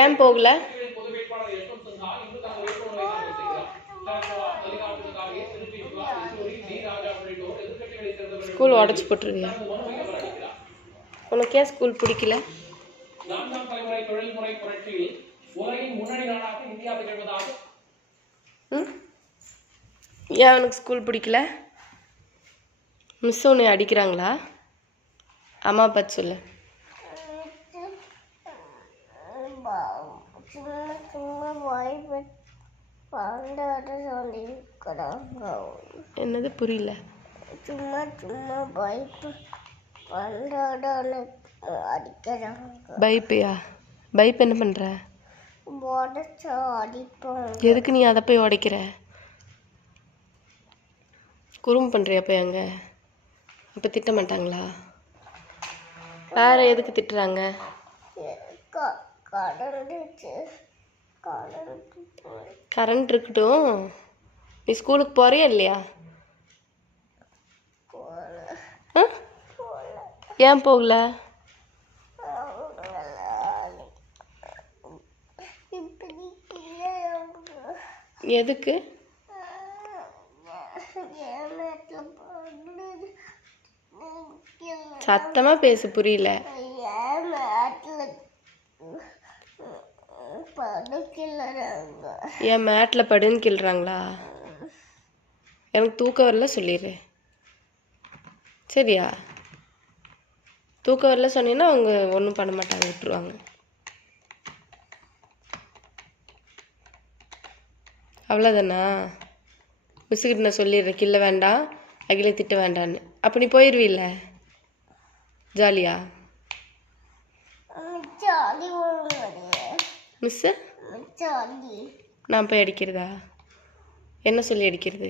ஏன் போகல? ஸ்கூல் உடச்சி போட்டுருவியா? உனக்கு ஏன் ஸ்கூல் பிடிக்கல? ஏன் உனக்கு ஸ்கூல் பிடிக்கல? மிஸ் உன்னை அடிக்கிறாங்களா? அம்மா பார்த்து சொல்லு. என்னது புரியல? சும்மா சும்மா பைப்பு அடிக்கிறாங்க. பைப்பியா? பைப் என்ன பண்ணுற? உடச்சா அடிப்போம். எதுக்கு நீ அதை போய் உடைக்கிற? குறும்பு பண்ணுறியா போய் அங்கே? அப்போ திட்ட மாட்டாங்களா? வேற எதுக்கு திட்டுறாங்க? கரண்ட் இருக்கட்டும். நீ ஸ்கூலுக்கு போறியா இல்லையா? ஏன் போகல? எதுக்கு? சத்தமா பேசு, புரியல. என் மேட்டில் படுன்னு கிள்றாங்களா? எனக்கு தூக்கம் வரல சொல்லிடு. சரியா? தூக்கம் வரல சொன்னீங்கன்னா அவங்க ஒன்றும் பண்ண மாட்டாங்க, விட்டுருவாங்க. அவ்வளோதானா? மிஸ்ஸுக்கிட்ட நான் சொல்லிடுறேன், கில்ல வேண்டாம், அகில திட்ட வேண்டான்னு. அப்போ நீ போயிடுவீல்ல? ஜாலியா? மிஸ்ஸு நான் போய் அடிக்கிறதா? என்ன சொல்லி அடிக்கிறது?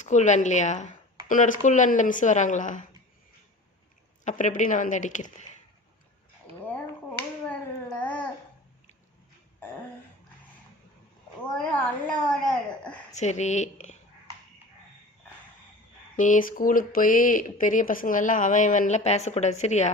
ஸ்கூல் வேன்லையா? உன்னோட ஸ்கூல் வேனில் மிஸ் வராங்களா? அப்புறம் எப்படி நான் வந்து அடிக்கிறது? சரி, நீ ஸ்கூலுக்கு போய் பெரிய பசங்களெல்லாம் அவன் இவன்லாம் பேசக்கூடாது, சரியா?